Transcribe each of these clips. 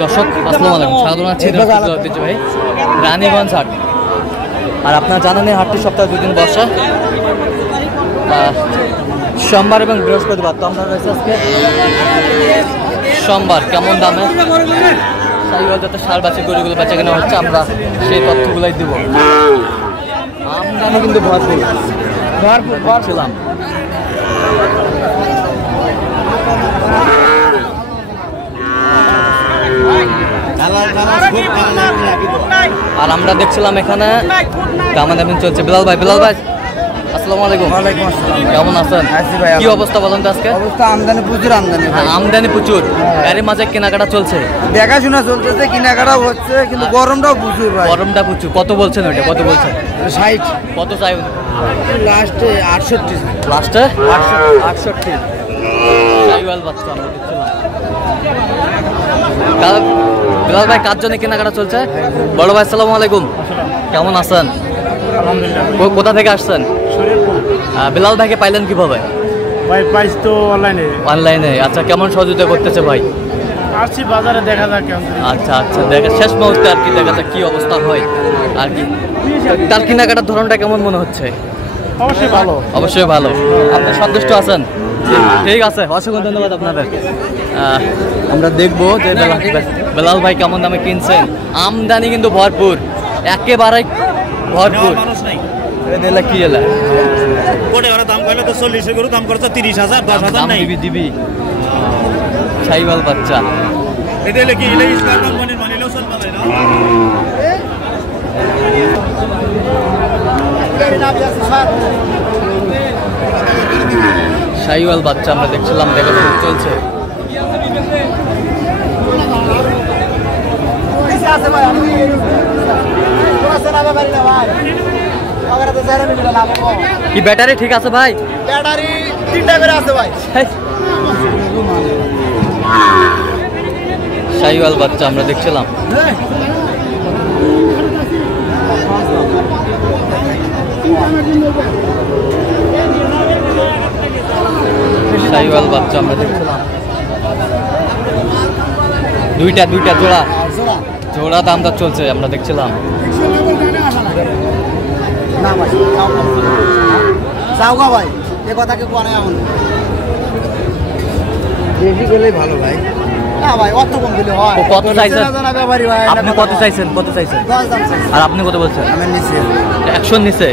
দর্শক আসসালামু আলাইকুম, স্বাগত জানাচ্ছি ভাই রানীগঞ্জ হাট। আর আপনারা জানেন এই হাটটি সপ্তাহে 2 দিন বসে, সোমবার এবং বৃহস্পতিবার। তো আমরা রয়েছে আজকে সোমবার। কেমন দামে সাইওয়াল যাতে সার বাচ্চা গরুগুলো বেচা কেনা হচ্ছে, আমরা সেই তথ্যগুলাই দিব। আমদানি কিন্তু ভরপুর ছিলাম। আর আমরা দেখছিলাম এখানে দামাদামি চলছে। বিলাল ভাই আসসালামু আলাইকুম। ওয়ালাইকুম আসসালাম। কেমন আছেন? কি অবস্থা বলেন তো আজকে? অবস্থা আমদানি প্রচুর, আমদানি প্রচুর। এর মাঝে কেনাকাটা চলছে, দেখাশোনা চলতেছে, কেনাকাটাও হচ্ছে, কিন্তু গরমটাও প্রচুর ভাই। গরমটা প্রচুর। কত বলছেন ওইটা? কত বলছেন? 60। কত চাই? লাস্টে 68। লাস্টে 68 সাইওয়াল বাচ্চা আমরা দেখছিলাম। বিলাল ভাই কার জন্য কেনাকাটা চলছে? বড় ভাই আসসালামু আলাইকুম, কেমন আছেন? কোথা থেকে আসছেন? বিলাল ভাইকে পাইলেন কিভাবে? ভাই প্রাইস তো অনলাইনে। আচ্ছা, কেমন সহযোগিতা করতেছে ভাই? আসছি বাজারে, দেখা যাক কেমন। আচ্ছা, দেখা শেষ মুহূর্তে আর কি দেখা যাক কি অবস্থা হয় আর কি। তার কেনাকাটার ধরনটা কেমন মনে হচ্ছে? অবশ্যই ভালো। আপনি সন্তুষ্ট আছেন? ঠিক আছে, অসংখ্য ধন্যবাদ আপনাদের। আমরা দেখবো যে বেলাল ভাই কেমন দামে কিনছেন। আমদানি কিন্তু ভরপুর, একেবারে ভরপুর। কি এলা দাম কইলে তো 40 করে দাম করছে 30,000 10,000 নাই দিবি সাইওয়াল বাচ্চা। এটা হলো কি ইলে স্টার কোম্পানির মানিলেও চল পালাই না। সাইওয়াল বাচ্চা আমরা দেখছিলাম, দেখাশোনা চলছে। কি ব্যাটারি ঠিক আছে ভাই? ব্যাটারি 3টা করে আছে ভাই। সাইওয়াল বাচ্চা আমরা দেখছিলাম। সাইওয়াল বাচ্চা আমরা দেখছিলাম। দুইটা জোড়া দাম দর চলছে, আমরা দেখছিলাম। না ভাই যাওগা ভাই, এ কথা কি কোয়া নাই এখন। বেশি গেলেই ভালো ভাই। না ভাই অত কম দিলে হয়। কত চাইছেন আপনি? কত চাইছেন? 10 দাম চাইছেন। আর আপনি কত বলছেন? আমি নিচে 100 নিচে।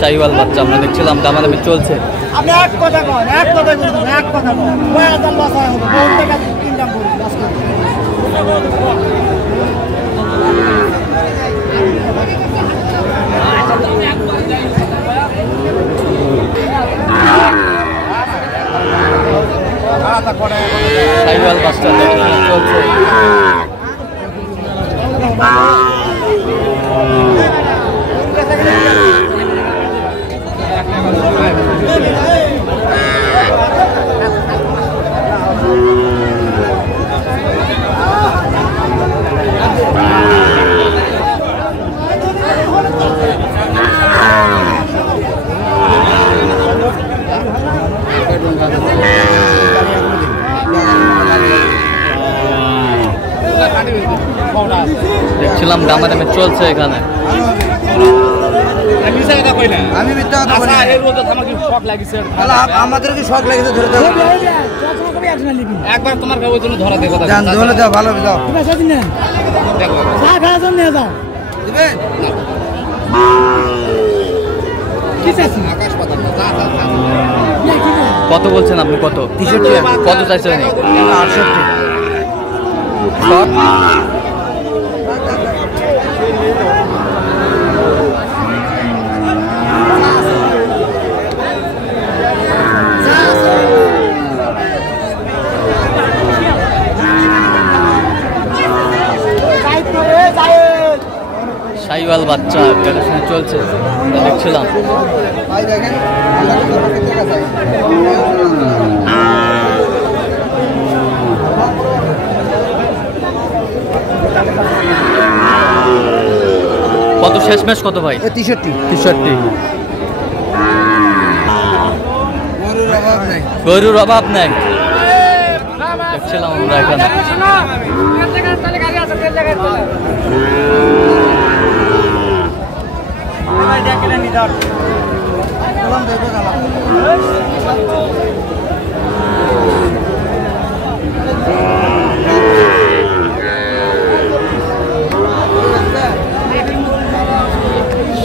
সাইওয়াল বাচ্চা আমরা দেখছিলাম, দামাদামি চলছে। আপনি এক কথা কন, এক কথা বলুন, এক কথা কন। ওই আদান লস হয় হবে, বহুত টাকা ইনকাম করুন, লস করুন। সাইওয়াল বাচ্চা দেখাশোনা চলছে। দেখছিলাম দামাদামি চলছে এখানে। আমি মিথ্যা কথা বলি। আমাদের কি শখ লাগিছে ধরে দাও একবার তোমার কাগজ জন্য ধরা দেখো। জান ধরে দাও, ভালো দাও। দেখো চা খাওয়ার জন্য নিয়ে যাও দিবেন। কি চাইছেন? আকাশ পাতাল কত বলছেন আপনি? কত? 63। কত চাইছেন? 68। সাইওয়াল বাচ্চা দেখাশোনা চলছে, দেখছিলাম। কত শেষমেশ কত ভাই? 63। গরুর অভাব নাই। দেখছিলাম আমরা এখানে।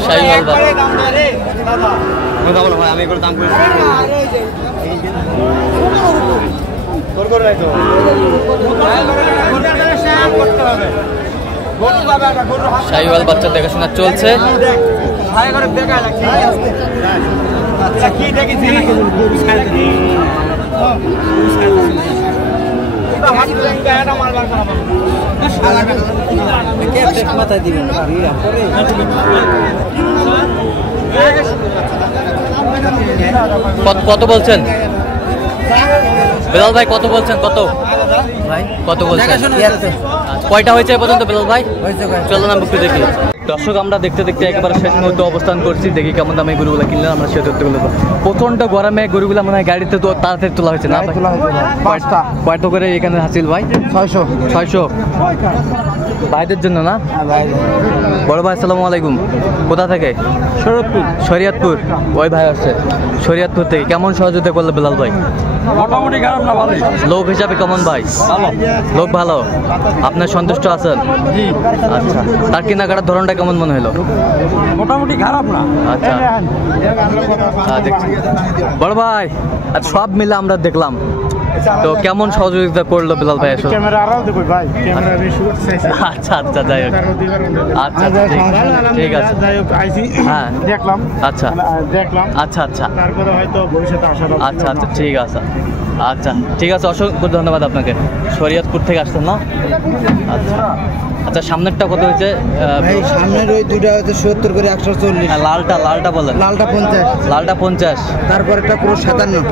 শাহিওয়াল ভাই আমি এগুলো দাম করেছি শাহিওয়াল বাচ্চা দেখাশোনা চলছে। কত বলছেন বেলাল ভাই? কত বলছেন? কত ভাই কত বলছেন? কয়টা হয়েছে এ পর্যন্ত বেলাল ভাই? চলো না একটু দেখি। দর্শক আমরা দেখতে দেখতে একেবারে শেষ মুহূর্তে অবস্থান করছি, দেখি কেমন দামে গরুগুলো কিনলাম আমরা সে তথ্যগুলো। প্রচন্ড গরমে গরুগুলো মনে হয় গাড়িতে তো তাড়াতাড়ি তোলা হয়েছে না? কয়টা করে এখানে হাসিল ভাই? 600 ভাইদের জন্য না? বড় ভাই আসসালামু আলাইকুম। কোথা থেকে? শরীয়তপুর। ওই ভাই আসছে শরীয়তপুর থেকে। কেমন সহযোগিতা করলো বেলাল ভাই? মোটামুটি খারাপ না, ভালো। লোক হিসাবে কেমন ভাই? লোক ভালো। আপনার সন্তুষ্ট আছেন? আচ্ছা, তার কেনাকাটার ধরনটা কেমন মনে হলো? মোটামুটি খারাপ না। আচ্ছা দেখছি বড় ভাই, আর সব মিলে আমরা দেখলাম তো কেমন সহযোগিতা করলো বেলাল ভাই? আসলে আচ্ছা আচ্ছা যাই হোক, আচ্ছা ঠিক আছে, হ্যাঁ দেখলাম, আচ্ছা আচ্ছা আচ্ছা তারপরে হয়তো ভবিষ্যতে আশা আচ্ছা আচ্ছা ঠিক আছে, আচ্ছা ঠিক আছে, অসংখ্য ধন্যবাদ আপনাকে। শরীয়তপুর থেকে আসছেন না? আচ্ছা আচ্ছা, সামনেরটা কত হয়েছে? সামনের ওই দুইটা হচ্ছে 70 করে 140। লালটা বলেন। লালটা 50। লালটা 50। তারপর একটা পুরো 57।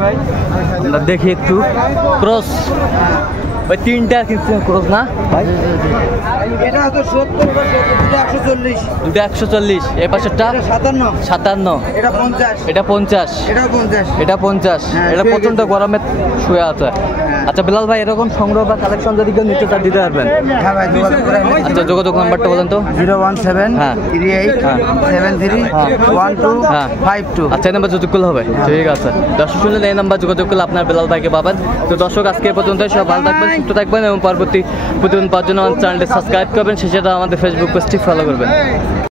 আমরা দেখি একটু ক্রস, ওই তিনটা কিন্তু ক্রস না ভাই? এটা হচ্ছে 70 করে 140। দুটো 140। এই পাশেরটা 57। এটা 50। এটা 50। এটাও 50। এটা 50। এটা প্রচন্ড গরমে শুয়ে আছে। আচ্ছা বেলাল ভাই, এরকম সংগ্রহ বা কালেকশন যদি কেউ নিতে চান দিতে পারবেন? হ্যাঁ ভাই, যোগাযোগ করে আচ্ছা, যোগাযোগ নাম্বারটা বলেন তো। 017 হ্যাঁ 38 73 12 হ্যাঁ 52। আচ্ছা, এই নাম্বার যোগাযোগ করলে হবে? ঠিক আছে, দর্শক শুনলেন, এই নাম্বার যোগাযোগ করলে আপনার বেলাল ভাইকে পাবেন। তো দর্শক আজকে এ পর্যন্ত, সব ভালো থাকবেন, সুস্থ থাকবেন এবং পরবর্তী প্রতিদিন পাওয়ার জন্য আমাদের চ্যানেলটি সাবস্ক্রাইব করবেন, সেটা আমাদের ফেসবুক পেজটি ফলো করবেন।